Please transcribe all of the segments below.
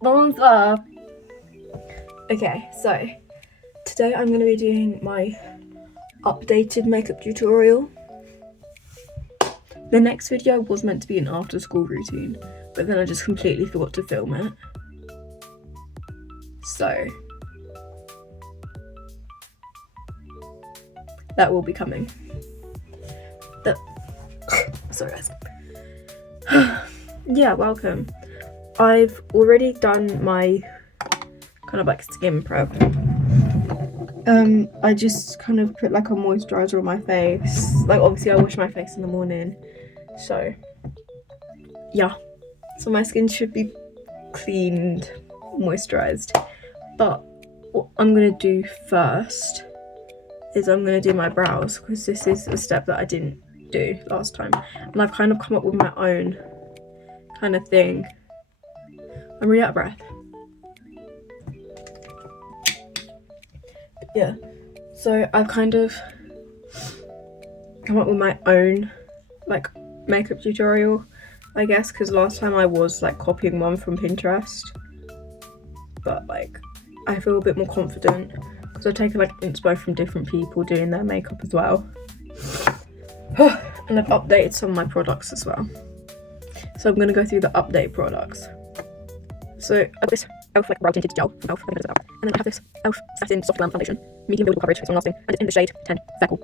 Bonsoir. Okay, so today I'm going to be doing my updated makeup tutorial. The next video was meant to be an after school routine, but then I just completely forgot to film it. So that will be coming. Sorry guys. Yeah, welcome. I've already done my kind of like skin prep. I just kind of put like a moisturizer on my face. Like obviously I wash my face in the morning. So yeah. So my skin should be cleaned, moisturized. But what I'm gonna do first is I'm gonna do my brows, because this is a step that I didn't do last time. And I've kind of come up with my own kind of thing. I'm really out of breath. Yeah, so I've kind of come up with my own like makeup tutorial, I guess, because last time I was like copying one from Pinterest, but like I feel a bit more confident because I've taken like inspo from different people doing their makeup as well. And I've updated some of my products as well. So I'm going to go through the update products. So I have this e.l.f. like brow tinted gel from e.l.f. And then I have this e.l.f. satin soft glam foundation, medium buildable coverage, it's long lasting, and it's in the shade 10 Feckle.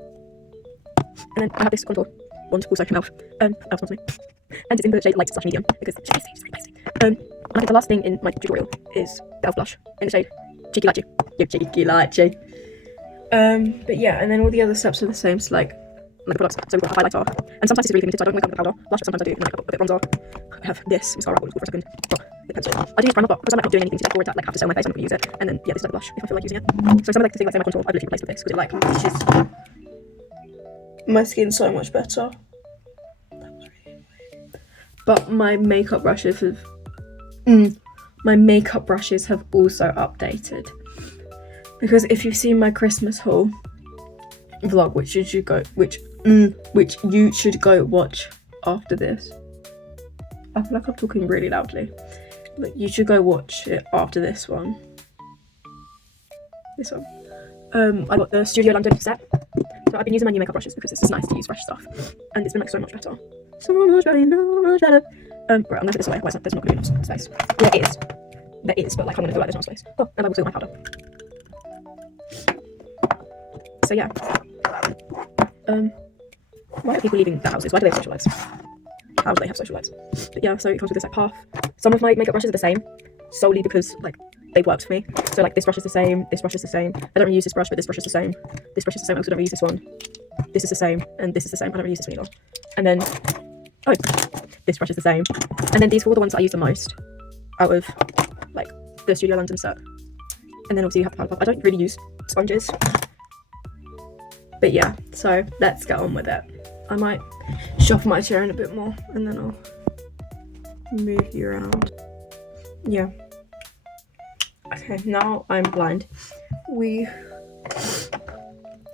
And then I have this contour wand also from e.l.f. e.l.f. sponsors me. And it's in the shade light / medium because it's very basic. And I think the last thing in my tutorial is the e.l.f. blush in the shade Cheeky Lychee. Yo, Cheeky Lychee. But yeah, and then all the other steps are the same. So like products. So we've got a highlighter, and sometimes it's really limited, so I don't wake up with powder. Blush, sometimes I do like a bit of bronzer. I have this mascara. I'll for a second. The pencil. I do use primer, but because I'm like not doing anything to decorate that, like have to stay on my face, I'm not gonna use it. And then yeah, this is like a blush if I feel like using it. So some of like the things like say my contour, I've literally replaced with this because it like just my skin's so much better. But my makeup brushes have also updated, because if you've seen my Christmas haul vlog, which you should go watch after this. I feel like I'm talking really loudly. But you should go watch it after this one. This one. I got the Studio London set. So I've been using my new makeup brushes because it's just nice to use fresh stuff. And it's been like so much better. So much better. Right, I'm gonna put this away, otherwise there's not gonna be enough space. Yeah, there is, but like I'm gonna feel like there's no space. Oh, and I've also got my powder. So yeah. Why are people leaving their houses? Why do they have social lives? How do they have social lives? But yeah, so it comes with this like path. Some of my makeup brushes are the same, solely because like they worked for me. So like this brush is the same, this brush is the same. I don't really use this brush, but this brush is the same. This brush is the same, I also don't really use this one. This is the same, and this is the same. I don't really use this one either. And then, oh, this brush is the same. And then these were the ones that I use the most out of like the Studio London set. And then obviously you have the powder puff. I don't really use sponges. But yeah, so let's get on with it. I might shuffle my chair in a bit more and then I'll move you around. Yeah. Okay, now I'm blind. We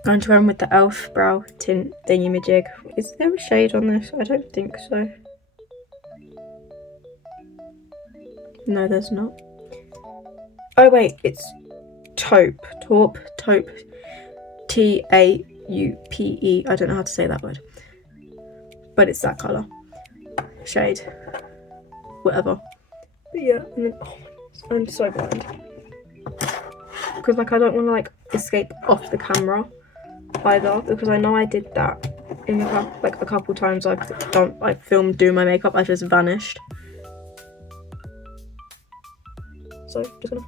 going to run with the e.l.f. brow tint thingy-majig. Is there a shade on this? I don't think so. No, there's not. Oh wait, it's taupe. T-A-U-P-E. I don't know how to say that word. But it's that colour. Shade. Whatever. But yeah, and then, oh, I'm so blind. Because like I don't want to like escape off the camera either, because I know I did that in a couple times I filmed doing my makeup, I just vanished. So just gonna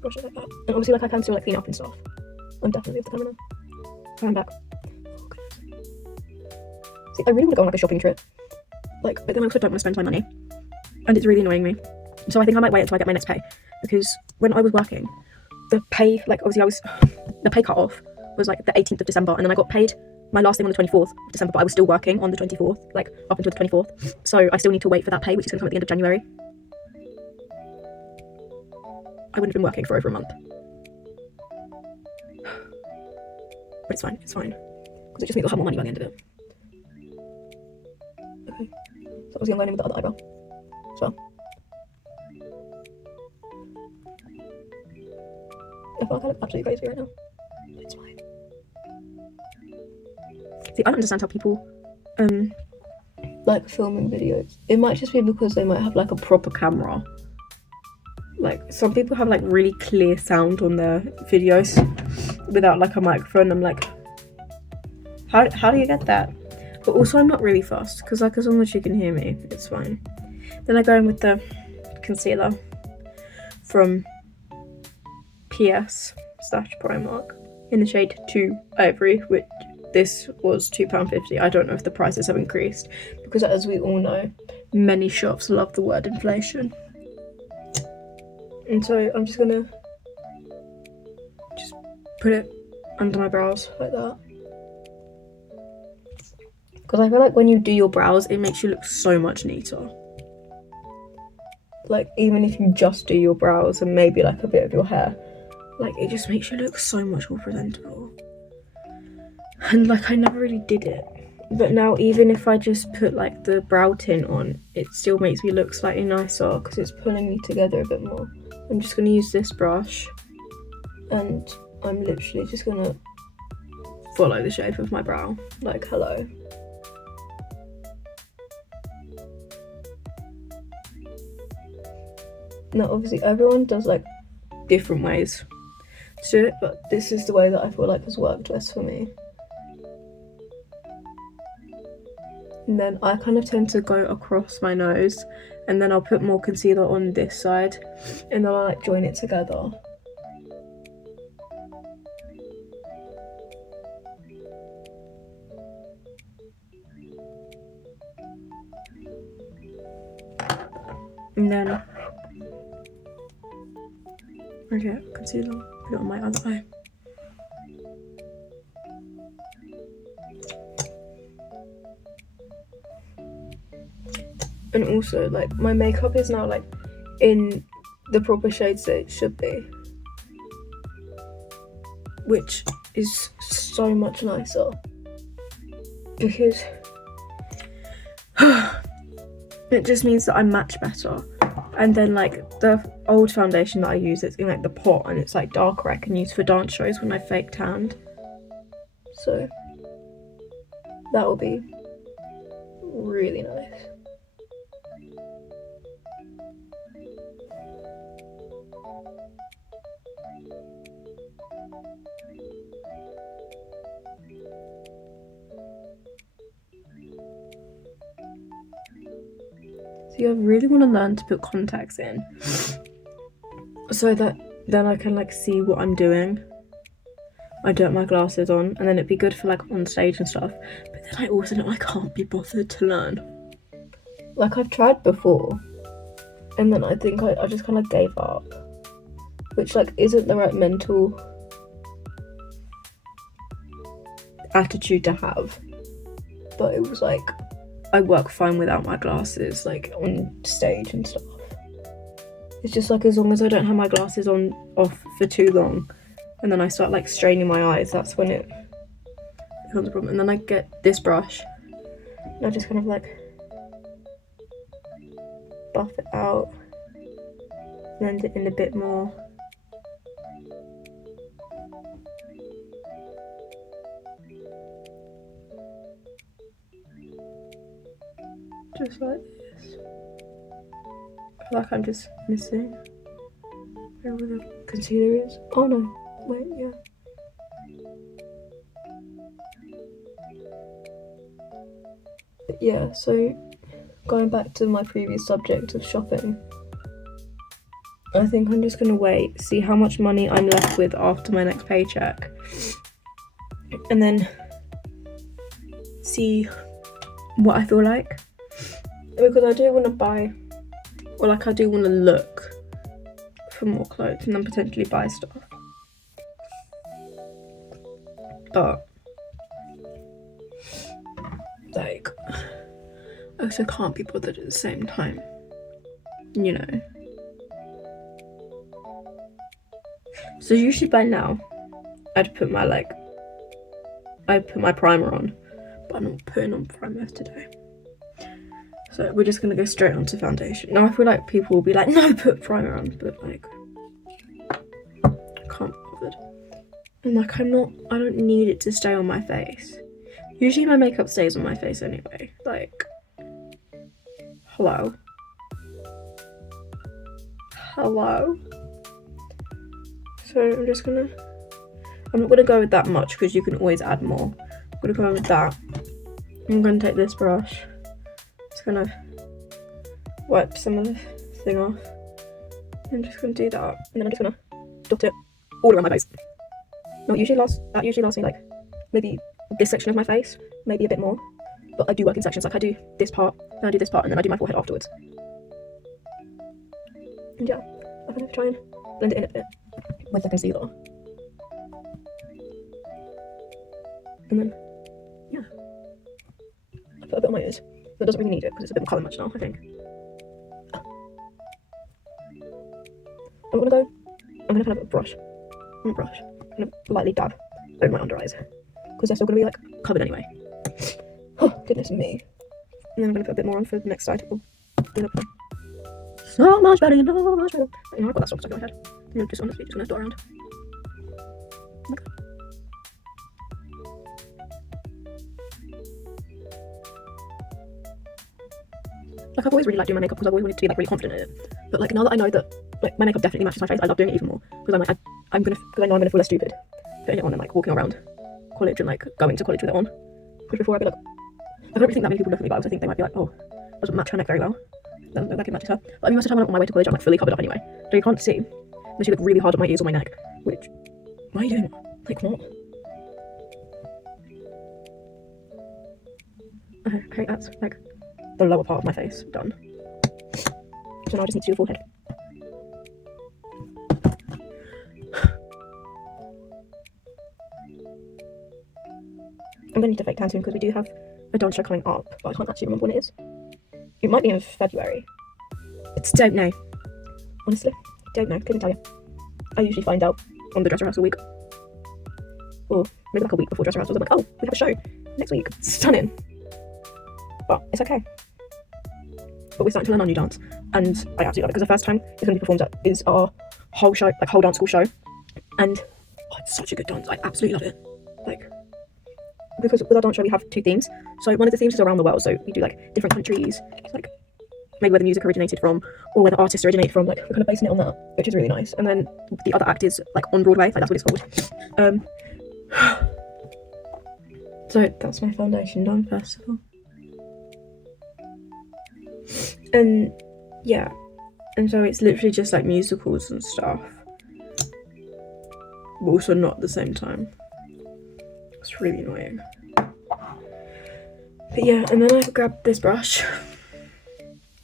brush it like that. And obviously like I can still like clean up and stuff. I'm definitely with the camera now. I'm back. Oh, see, I really want to go on like a shopping trip. Like, but then I also don't want to spend my money. And it's really annoying me. So I think I might wait until I get my next pay. Because when I was working, the pay, like obviously the pay cut off was like the 18th of December. And then I got paid my last thing on the 24th of December, but I was still working on the 24th, like up until the 24th. So I still need to wait for that pay, which is going to come at the end of January. I wouldn't have been working for over a month. but it's fine, because it just means I'll have more money by the end of it. Okay, so obviously I'm going in with the other eyebrow as well. I feel like I look absolutely crazy right now. It's fine. See, I don't understand how people like filming videos. It might just be because they might have like a proper camera. Like some people have like really clear sound on their videos without like a microphone. I'm like, how do you get that? But also I'm not really fussed because like as long as you can hear me, it's fine. Then I go in with the concealer from PS / Primark in the shade 2 Ivory, which this was £2.50. I don't know if the prices have increased because, as we all know, many shops love the word inflation. And so I'm just gonna put it under my brows like that, because I feel like when you do your brows, it makes you look so much neater. Like even if you just do your brows and maybe like a bit of your hair, like it just makes you look so much more presentable. And like I never really did it, but now even if I just put like the brow tint on, it still makes me look slightly nicer because it's pulling me together a bit more. I'm just gonna use this brush and I'm literally just gonna follow the shape of my brow, like hello. Now obviously everyone does like different ways to do it, but this is the way that I feel like has worked best for me. And then I kind of tend to go across my nose, and then I'll put more concealer on this side, and then I'll like join it together. And then, okay, concealer, put it on my other eye. And also, like, my makeup is now, like, in the proper shades that it should be. Which is so much nicer. Because it just means that I match better. And then, like, the old foundation that I use, it's in, like, the pot, and it's, like, darker. I can use for dance shows when I fake tanned. So, that will be really nice. So I really want to learn to put contacts in so that then I can like see what I'm doing. I don't have my glasses on, and then it'd be good for like on stage and stuff, but then I also know I can't be bothered to learn. Like I've tried before and then I think I just kind of gave up, which like isn't the right mental attitude to have, but it was like I work fine without my glasses, like on stage and stuff. It's just like as long as I don't have my glasses on off for too long, and then I start like straining my eyes, that's when it becomes a problem. And then I get this brush, and I just kind of like buff it out, blend it in a bit more. Just like this. I feel like I'm just missing where the concealer is. Oh no, wait, yeah. But yeah, so going back to my previous subject of shopping, I think I'm just gonna wait, see how much money I'm left with after my next paycheck, and then see what I feel like. Because I do want to buy, or like I do want to look for more clothes and then potentially buy stuff. But like I also can't be bothered at the same time, you know. So usually by now I'd put my like I put my primer on, but I'm not putting on primer today. So we're just gonna go straight onto foundation. Now I feel like people will be like, no, put primer on, but like, I can't be bothered. And like, I don't need it to stay on my face. Usually my makeup stays on my face anyway. Like, hello. So I'm not gonna go with that much because you can always add more. I'm gonna go with that. I'm gonna take this brush. Just gonna wipe some of the thing off. I'm just gonna do that, and then I'm just gonna dot it all around my face. No, that usually lasts me like maybe this section of my face, maybe a bit more. But I do work in sections. Like I do this part, then I do this part, and then I do my forehead afterwards. And yeah, I'm gonna try and blend it in a bit with the concealer. And then, yeah, I put a bit on my ears. But it doesn't really need it because it's a bit more colour match now, I think. I'm gonna kind of put a brush. I'm gonna lightly dab over my under eyes because they're still gonna be like covered anyway. Oh, goodness me. And then I'm gonna put a bit more on for the next side. So much better, so much better. You know, I've got that sort of stuff in my head. I'm just honestly just gonna dot around. Like that. Like I've always really liked doing my makeup because I've always wanted to be like really confident in it. But like now that I know that like my makeup definitely matches my face, I love doing it even more because I'm like because I know I'm gonna feel less stupid putting it on and like walking around college and like going to college with it on. Because before I'd be like, I don't really think that many people look at me, but I also think they might be like, oh, doesn't match her neck very well. Doesn't look like it matches her. But I mean, most of the time when I'm on my way to college, I'm like fully covered up anyway, so you can't see unless you look really hard at my ears or my neck. Which, why are you doing? Like what? Okay, that's like the lower part of my face done. So now I just need to do the forehead. I'm gonna need to fake tan soon because we do have a dance show coming up, but I can't actually remember when it is. It might be in February. Don't know. Honestly, don't know. Couldn't tell you. I usually find out on the dress rehearsal week, or maybe like a week before dress rehearsals. I'm like, oh, we have a show next week. Stunning. But it's okay. But we're starting to learn our new dance, and I absolutely love it because the first time it's going to be performed at is our whole show, like whole dance school show, and it's such a good dance. I absolutely love it. Like, because with our dance show we have 2 themes. So one of the themes is around the world, so we do like different countries. It's like maybe where the music originated from or where the artists originated from. Like we're kind of basing it on that, which is really nice. And then the other act is like on Broadway, like that's what it's called. So that's my foundation done first of all. And yeah, and so it's literally just like musicals and stuff, but also not at the same time. It's really annoying. But yeah, and then I grab this brush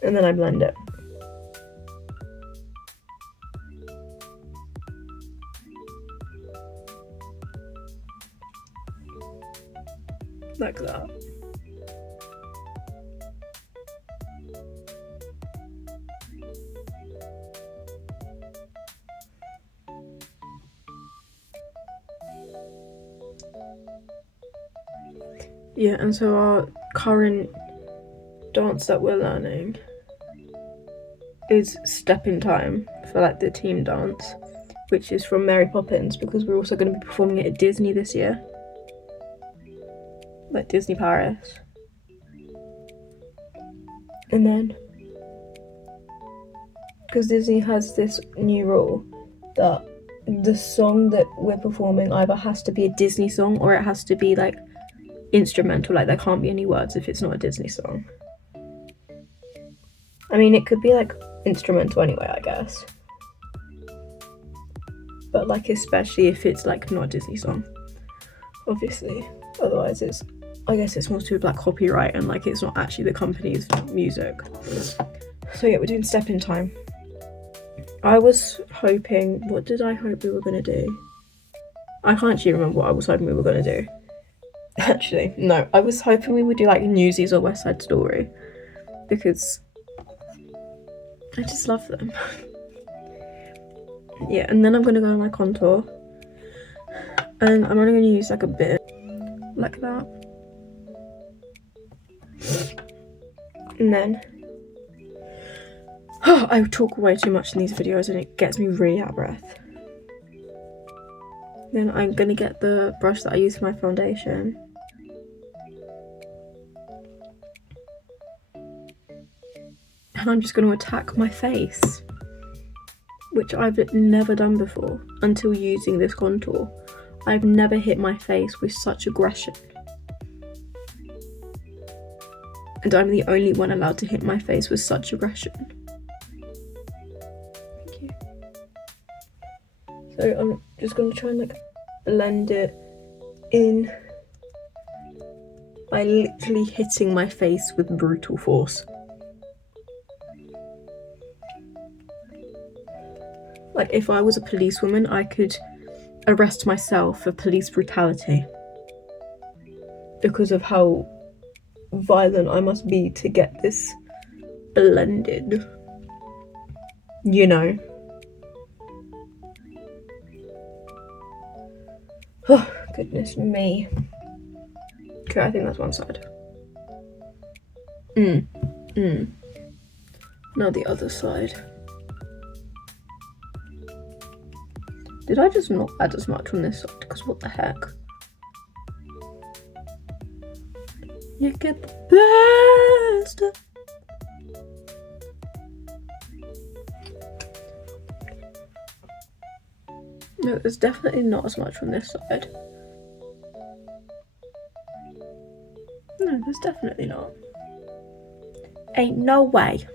and then I blend it. Like that. Yeah, and so our current dance that we're learning is Step in Time for like the team dance, which is from Mary Poppins, because we're also going to be performing it at Disney this year, like Disney Paris. And then because Disney has this new rule that the song that we're performing either has to be a Disney song or it has to be like instrumental, like there can't be any words if it's not a Disney song. I mean, it could be like instrumental anyway, I guess, but like especially if it's like not a Disney song, obviously. Otherwise I guess it's more to do with like copyright and like it's not actually the company's music. So yeah, we're doing Step in Time. I was hoping, what did I hope we were gonna do? I can't actually remember what I was hoping we were gonna do. Actually, no, I was hoping we would do like Newsies or West Side Story because I just love them. Yeah, and then I'm gonna go on my contour and I'm only gonna use like a bit like that. And then I talk way too much in these videos and it gets me really out of breath. Then I'm gonna get the brush that I use for my foundation. And I'm just gonna attack my face, which I've never done before until using this contour. I've never hit my face with such aggression. And I'm the only one allowed to hit my face with such aggression. Thank you. So I'm just gonna try and like blend it in by literally hitting my face with brutal force. Like if I was a policewoman, I could arrest myself for police brutality because of how violent I must be to get this blended, you know. Oh, goodness me. Okay, I think that's one side. Now the other side. Did I just not add as much on this side? Because what the heck? You get the best. No, there's definitely not as much on this side. No, there's definitely not. Ain't no way.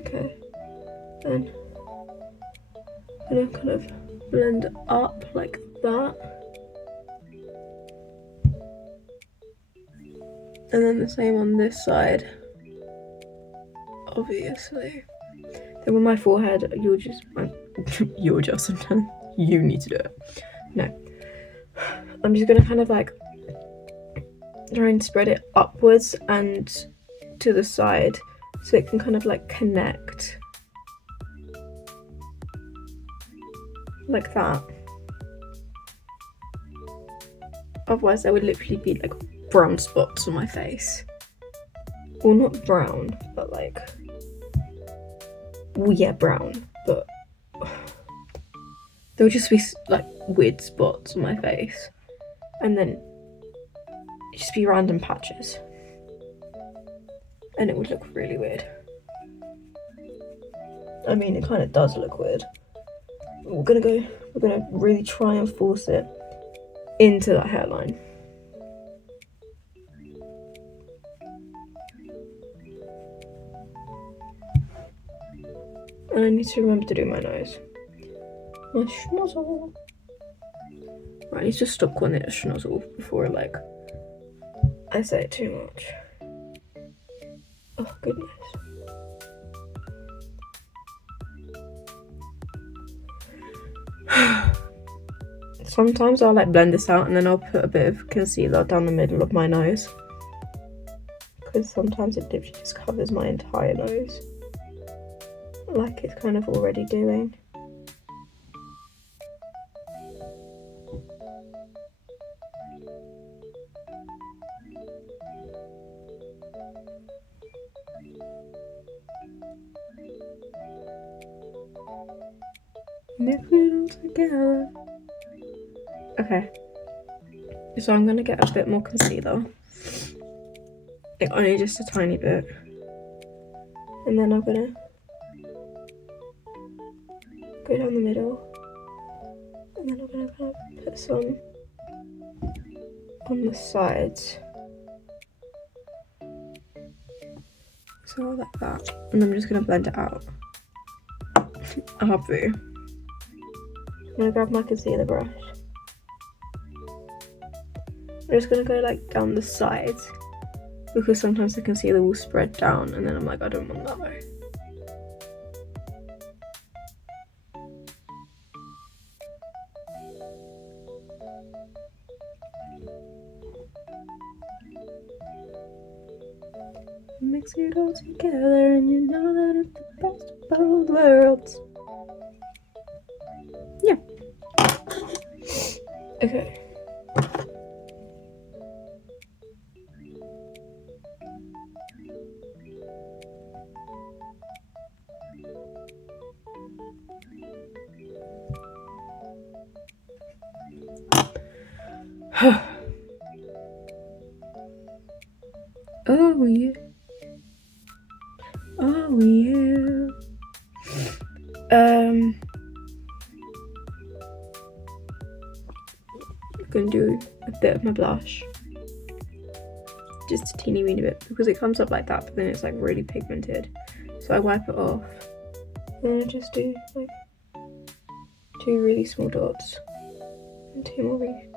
Okay. Then I'm gonna kind of blend it up like that. And then the same on this side. Obviously. Then with my forehead, you need to do it. No. I'm just gonna kind of like try and spread it upwards and to the side so it can kind of like connect. Like that. Otherwise there would literally be like brown spots on my face. Well, not brown, but like, well, yeah, brown, but there would just be like weird spots on my face, and then just be random patches, and it would look really weird. I mean, it kind of does look weird. We're gonna really try and force it into that hairline. And I need to remember to do my nose. My schnozzle. Right, I need to stop calling it a schnozzle before like I say it too much. Oh goodness. Sometimes I'll like blend this out and then I'll put a bit of concealer down the middle of my nose, because sometimes it literally just covers my entire nose, like it's kind of already doing. Mix it all together. Okay, so I'm gonna get a bit more concealer, like only just a tiny bit, and then I'm gonna go down the middle, and then I'm gonna kind of put some on the sides, so like that, and I'm just gonna blend it out. Abu. I'm gonna grab my concealer brush. I'm just gonna go like down the sides, because sometimes the concealer will spread down and then I'm like, I don't want that though. Mix it all together and you know that it's the best of both worlds. Yeah. Okay. Oh yeah. Oh yeah. I'm gonna do a bit of my blush. Just a teeny weeny bit, because it comes up like that, but then it's like really pigmented. So I wipe it off. And I just do like 2 really small dots. And 2 more really.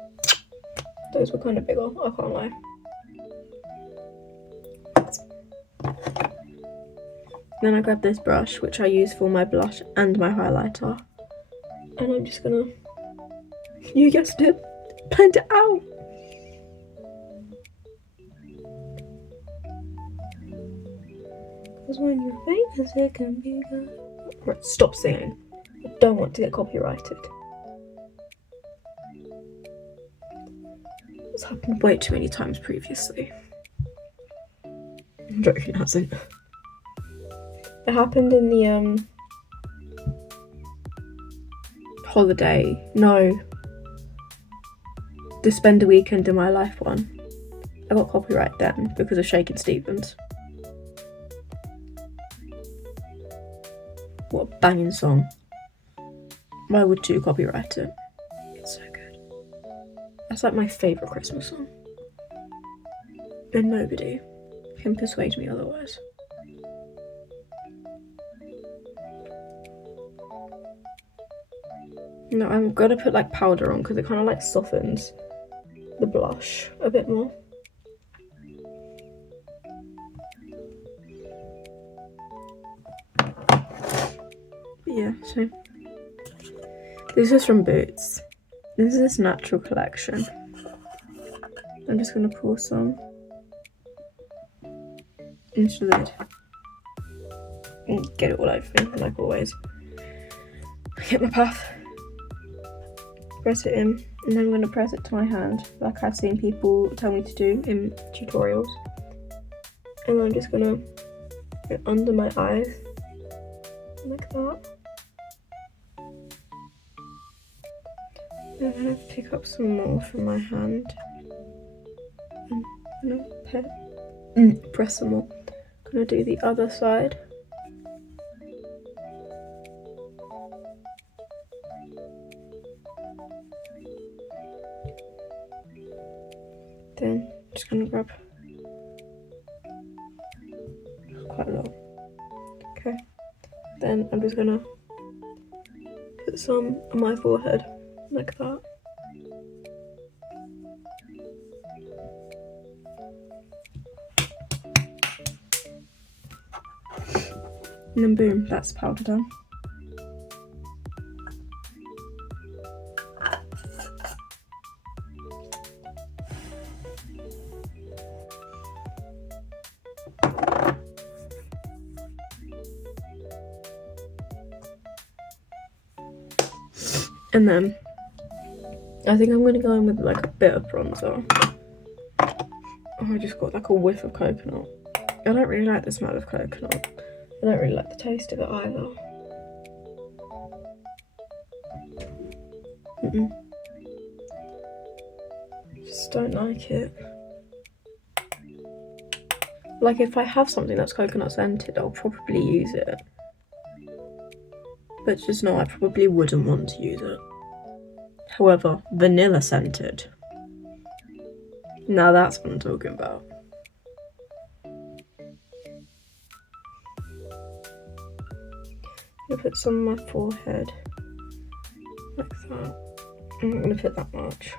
Those were kind of bigger, I can't lie. Then I grab this brush, which I use for my blush and my highlighter. And I'm just gonna, you guessed it, blend it out. Because when you're famous, it can be good. Right, stop singing. I don't want to get copyrighted. It's happened way too many times previously. I'm joking, it hasn't. It happened in the the Spend a Weekend in My Life one. I got copyright then because of Shakin' Stevens. What a banging song. Why would you copyright it? It's so good. That's like my favourite Christmas song. And nobody can persuade me otherwise. No, I'm gonna put like powder on because it kind of like softens the blush a bit more. But yeah, so this is from Boots. This is this Natural Collection. I'm just gonna pour some into the lid and get it all over me, like always. Get my puff, press it in, and then I'm gonna press it to my hand, like I've seen people tell me to do in tutorials. And I'm just gonna put it under my eyes, like that. And I'm gonna pick up some more from my hand. And I'm gonna press some more. I'm gonna do the other side. Then I'm just gonna grab quite a lot. Okay. Then I'm just gonna put some on my forehead, like that. And then boom, that's powder done. And then I think I'm gonna go in with like a bit of bronzer. Oh, I just got like a whiff of coconut. I don't really like the smell of coconut. I don't really like the taste of it either. Just don't like it. Like if I have something that's coconut scented, I'll probably use it. But just no, I probably wouldn't want to use it. However, vanilla scented. Now that's what I'm talking about. I'm gonna put some on my forehead, like that. I'm not gonna put that much.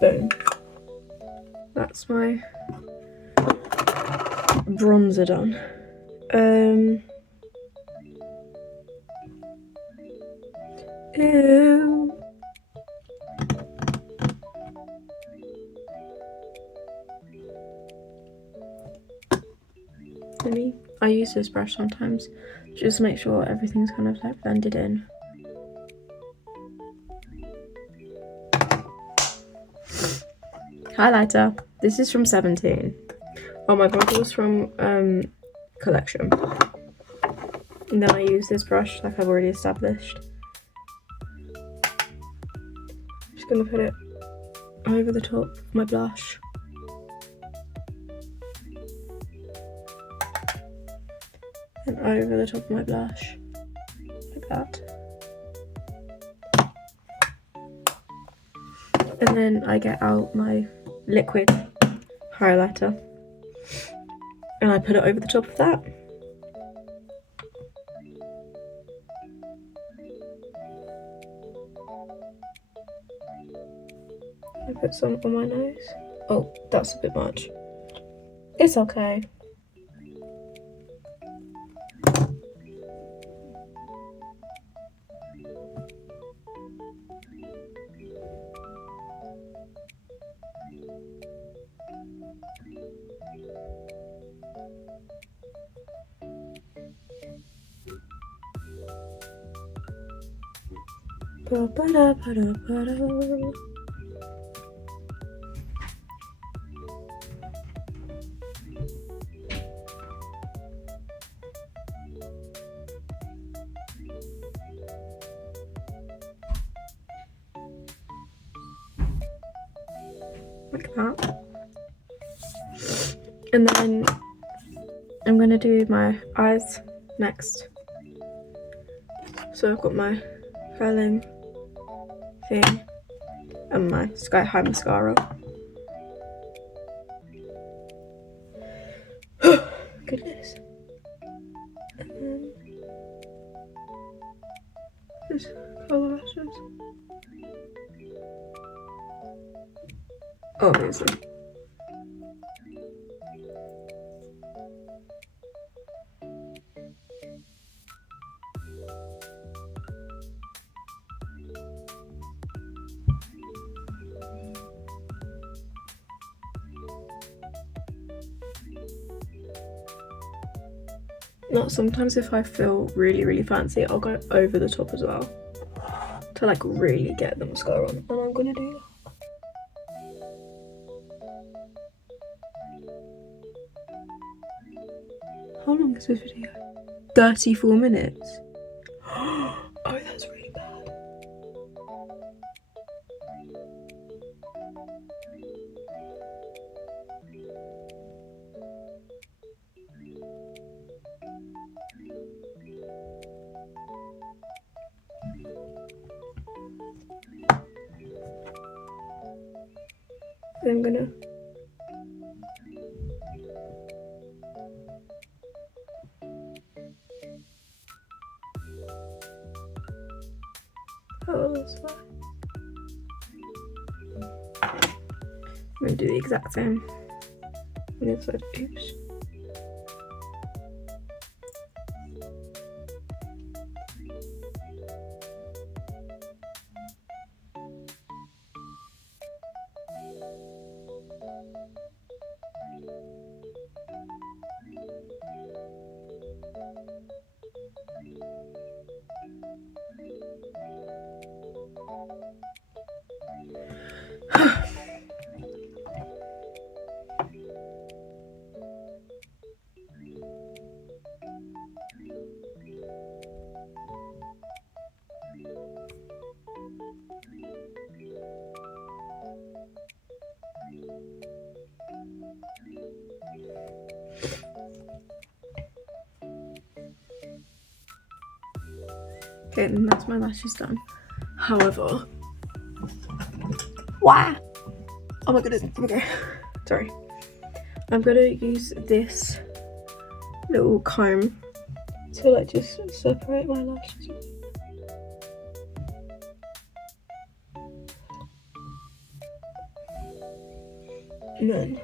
Boom. That's my bronzer done. Ew. Maybe I use this brush sometimes just to make sure everything's kind of like blended in. Highlighter. This is from 17. Oh my god, it was from Collection. And then I use this brush like I've already established. I'm just gonna put it over the top of my blush. And over the top of my blush. Like that. And then I get out my liquid highlighter. And I put it over the top of that. I put some on my nose. Oh, that's a bit much. It's okay. Ba-ba-da-ba-da-ba-da. Like that. And then I'm gonna do my eyes next. So I've got my curling thing and my Sky High mascara. Goodness. And then just colour lashes. Obviously. Now, sometimes if I feel really fancy, I'll go over the top as well to like really get the mascara on, and I'm gonna do that. How long is this video? 34 minutes. Oh, that's really bad. I'm gonna this way. I'm gonna do the exact same on the other side. Oops. Okay, then that's my lashes done. However, why? Oh my goodness. Okay, sorry. I'm gonna use this little comb to like just separate my lashes. And then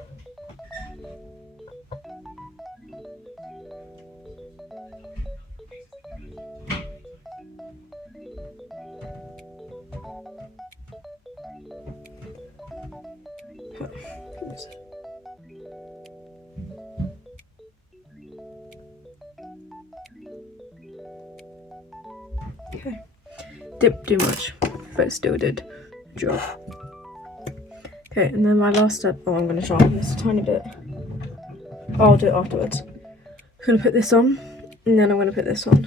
okay, didn't do much, but still did job. Okay, and then my last step, oh, I'm going to sharpen this a tiny bit. I'll do it afterwards. I'm going to put this on, and then I'm going to put this on.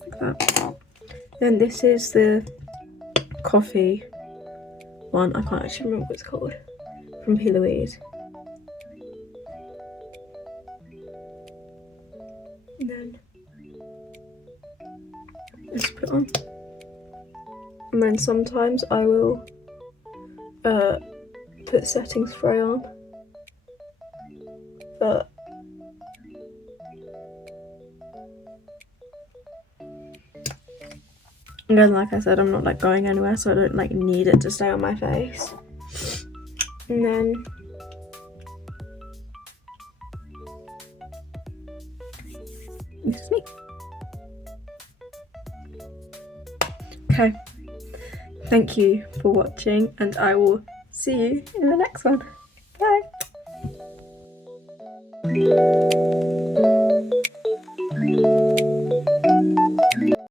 Like that. Then this is the coffee one. I can't actually remember what it's called. From P. Louise. And then just put it on. And then sometimes I will put setting spray on. But again, like I said, I'm not like going anywhere, so I don't like need it to stay on my face. And then this is me. Okay, thank you for watching, and I will see you in the next one. Bye.